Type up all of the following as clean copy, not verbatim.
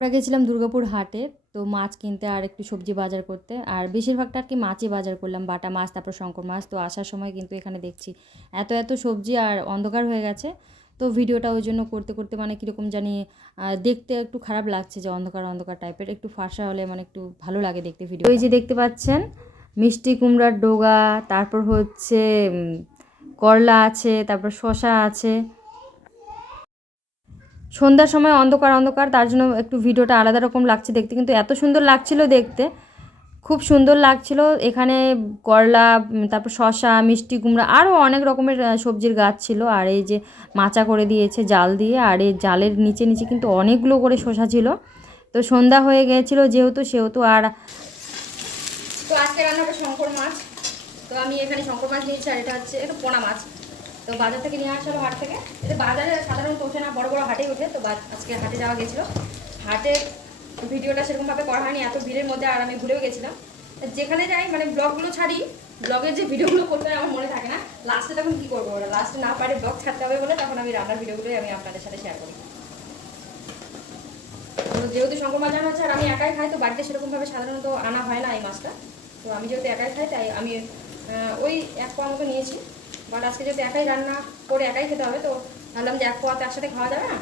আমরা গেছিলাম দুর্গাপুর হাটে। তো মাছ কিনতে আর একটু সবজি বাজার করতে। আর বেশিরভাগটা আর কি মাছই বাজার করলাম। বাটা মাছ, তারপর শঙ্কর মাছ। তো আসার সময় কিন্তু এখানে দেখছি এত সবজি আর অন্ধকার হয়ে গেছে। তো ভিডিওটা ওই জন্য করতে মানে কীরকম জানি দেখতে একটু খারাপ লাগছে যে অন্ধকার টাইপের। একটু ফর্সা হলে মানে একটু ভালো লাগে দেখতে ভিডিও। ওই যে দেখতে পাচ্ছেন মিষ্টি কুমড়ার ডোগা, তারপর হচ্ছে করলা আছে, তারপর শসা আছে। সন্ধ্যার সময় অন্ধকার তার জন্য একটু ভিডিওটা আলাদা রকম লাগছে দেখতে, কিন্তু এত সুন্দর লাগছিল দেখতে, খুব সুন্দর লাগছিল। এখানে করলা, তারপর শসা, মিষ্টি কুমড়া, আরও অনেক রকমের সবজির গাছ ছিল। আর এই যে মাচা করে দিয়েছে জাল দিয়ে, আর এই জালের নিচে কিন্তু অনেকগুলো করে শসা ছিল। তো সন্ধ্যা হয়ে গিয়েছিল সেহেতু আর তো আজকে রান্না হবে শঙ্কর মাছ। তো আমি এখানে শঙ্কর মাছ নিয়েছি, আর এটা হচ্ছে একটু পোনা মাছ। তো বাজার থেকে নিয়ে আসলো, হাট থেকে। এটা বাজারে সাধারণত ওঠে না, বড় হাটেই ওঠে। তো আজকে হাটে যাওয়া গেছিলো। হাটের ভিডিওটা সেরকমভাবে করা হয়নি এত ভিড়ের মধ্যে, আর আমি ভুলেও গেছিলাম। যেখানে যাই মানে ব্লগগুলো ছাড়ি, ব্লগের যে ভিডিওগুলো করতে হয় আমার মনে থাকে না। লাস্টে তখন কী করবো, ওরা লাস্টে না পারে ব্লগ ছাড়তে হবে বলে তখন আমি রান্নার ভিডিওগুলোই আমি আপনাদের সাথে শেয়ার করি। তো যেহেতু শঙ্কর মাছ আনা হচ্ছে আর আমি একাই খাই, তো বাড়িতে সেরকমভাবে সাধারণত আনা হয় না এই মাছটা। তো আমি যেহেতু একাই খাই, তাই আমি ওই 1 পোয়া মতো নিয়েছি। বাট আজকে যেহেতু একাই রান্না করে একাই খেতে হবে, তো ভাবলাম যে 1 পোয়াতে একসাথে খাওয়া যাবে না।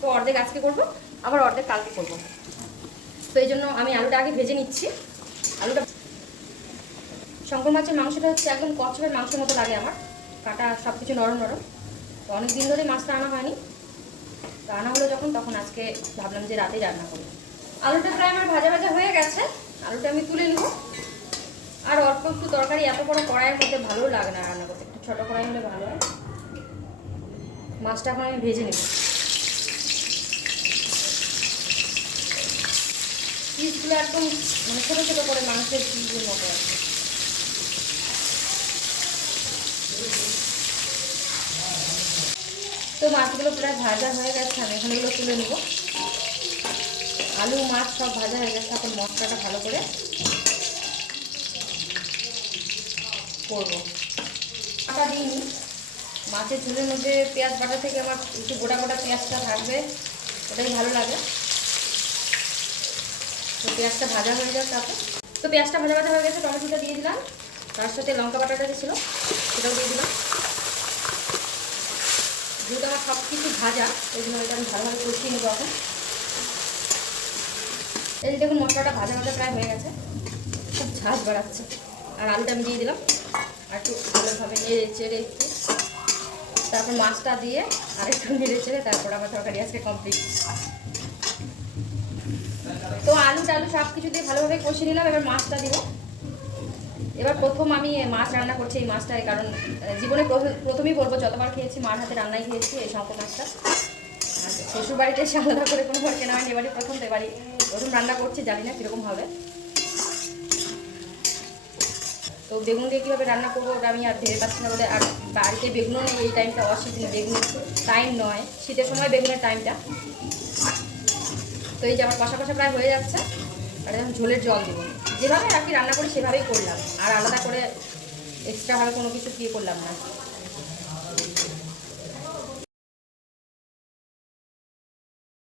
তো অর্ধেক আজকে করবো, আবার অর্ধেক কালকে করবো। তো এই জন্য আমি আলুটা আগে ভেজে নিচ্ছি। আলুটা শঙ্কর মাছের মাংসটা হচ্ছে একদম কচ্ছপের মাংসের মতো লাগে আমার, কাটা সব কিছু নরম। তো অনেক দিন ধরেই মাছটা আনা হয়নি, তো আনা হলো যখন, তখন আজকে ভাবলাম যে রাতেই রান্না করি। আলুটা প্রায় আমার ভাজা হয়ে গেছে। আলুটা আমি তুলে নেব। আর অল্প একটু তরকারি, এত বড় কড়াইয়ের মধ্যে ভালো লাগে না রান্না করতে, একটু ছোটো কড়াই হলে ভালো হয়। মাছটা এখন আমি ভেজে নেব। পিসগুলো একদম মানে ছোটো ছোটো করে, মাংসের পিসের মতো আছে। তো মাছগুলো প্রায় ভাজা হয়ে গেছে, আমি এখন এগুলো তুলে নেব। আলু মাছ সব ভাজা হয়ে গেছে, এখন মশলাটা ভালো করে করবো। আটা দিইনি, মাছের ঝোলের মধ্যে পেঁয়াজ বাটা থেকে আমার একটু গোটা পেঁয়াজটা থাকবে, ওটাই ভালো লাগে। তো পেঁয়াজটা ভাজা হয়ে যাক তারপর। তো পেঁয়াজটা ভাজা হয়ে গেছে, টমেটোটা দিয়ে দিলাম, তার সাথে লঙ্কা বাটাটা যে ছিল সেটাও দিয়ে দিলাম। যেহেতু আমার সব কিছু ভাজা, ওই জন্য এটা আমি ভালোভাবে কষিয়ে নেবো এখন। এই দেখুন মশলাটা ভাজা প্রায় হয়ে গেছে, খুব ঝাঁজ বাড়াচ্ছে। আর আলুটা আমি দিয়ে দিলাম, আর একটু ভালোভাবে নেড়ে চেড়ে একটু, তারপর মাছটা দিয়ে আর একটু নেড়ে চেড়ে তারপর আমার তরকারি আজকে কমপ্লিট। তো আলু টালু সব কিছু দিয়ে ভালোভাবে কষিয়ে নিলাম, এবার মাছটা দিব। এবার প্রথম আমি মাছ রান্না করছি এই মাছটায়, কারণ জীবনে প্রথমেই বলবো, যতবার খেয়েছি মার হাতে রান্নাই খেয়েছি এই শঙ্কর মাছটা। আর শ্বশুর বাড়িতে এসে আলাদা করে কোনো বার কেনা হয়নি, এবারে প্রথম, তো এবারই প্রথম রান্না করছি, জানি না কীরকম হবে। তো বেগুন দিয়ে কীভাবে রান্না করবো ওটা আমি আর ভেবে পাচ্ছি না বলে, আর বাড়িতে বেগুনও নেই এই টাইমটা, অশীত বেগুনের টাইম নয়, শীতের সময় বেগুনের টাইমটা। তো এই যে আমার কষা প্রায় হয়ে যাচ্ছে, আর এখন ঝোলের জল দেবো। যেভাবে আর কি রান্না করি সেভাবেই করলাম, আর আলাদা করে এক্সট্রাভাবে কোনো কিছু করলাম না।